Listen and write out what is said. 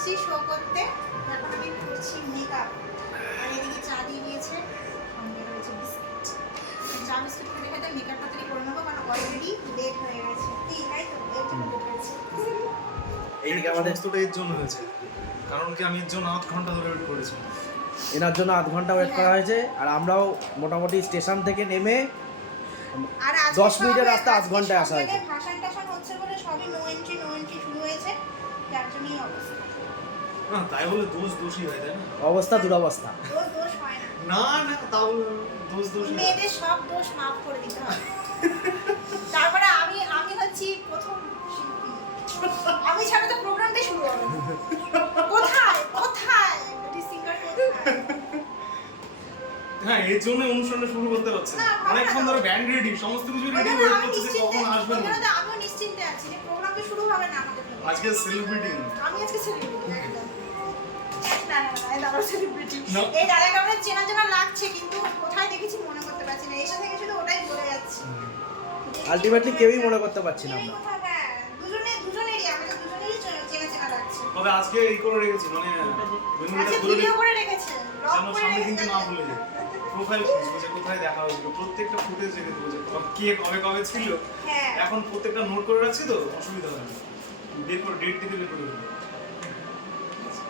এসেছি শো করতে। এখন আমি করছি মেকআপ, আর এদিকে চা দিয়ে দিয়েছে, সঙ্গে রয়েছে বিস্কিট। চা বিস্কিট খেতে খেতে মেকআপটা তৈরি করে নেবো, কারণ অলরেডি লেট হয়ে গেছে। তাই তো এর জন্য লেট হয়েছে। এইদিকে আমাদের সমস্তটা এর জন্য হয়েছে, কারণ কি আমি এর জন্য 8 ঘন্টা ধরে ওয়েট করেছি। এনার জন্য 8 ঘন্টা ওয়েট করা হয়েছে, আর আমরাও মোটামুটি স্টেশন থেকে নেমে আর 10 মিনিটের রাস্তা 8 ঘন্টায় আসা হয়েছে। ভাষণ টাষণ হচ্ছে বলে সবই নো এন্ট্রি শুরু হয়েছে, যার জন্যই অবস্থা। না তাই বলে দোষী হয়, তাই না? অবস্থা দুরবস্থা। দোষ হয় না, না না তাও দোষী হয়। মেয়েদের সব দোষ মাফ করে দিতে হবে। তারপরে আমি হচ্ছি প্রথম শিল্পী, আমি ছাড়া তো প্রোগ্রামটাই শুরু হবে না। কোথায় সিঙ্গার কোথায়? হ্যাঁ এর জন্য অনুষ্ঠানটা শুরু করতে পারছে না। না, ভালো অনেকক্ষণ না। ধরে ব্যান্ড রেডি, সমস্ত কিছু রেডি ওয়েট করছে যে কখন আসবে। আমিও নিশ্চিন্তে আছি যে প্রোগ্রামটা শুরু হবে না আমাদের নিয়ে। আজকে সেলিব্রিটি আমি আজকে সেলিব্রিটি একদম। না দাদা সেলিব্রিটি। No. এই দাদাকে আমার চেনা লাগছে, কিন্তু কোথায় দেখেছি মনে করতে পারছি না। এসে থেকে শুধু ওটাই বলে যাচ্ছে। আলটিমেটলি কেউই মনে করতে পারছি না আমরা। হ্যাঁ, দুজনেরই আমাদের দুজনেরই চেনা লাগছে। তবে আজকে এই করে রেখেছি, মানে মেমোরিটা আজকে ধরে ভিডিও করে রেখেছে, লক যেন করে সামনে কিন্তু রেখেছে। না ভুলে যায়। প্রোফাইল খুঁজছে কোথায় দেখা হয়েছিল, প্রত্যেকটা ফুটেজ রেখে দেবো যে কে কবে ছিল। হ্যাঁ। এখন প্রত্যেকটা নোট করে রাখছি তো অসুবিধা হয় না, বের করে ডেট থেকে বের করে দেবো।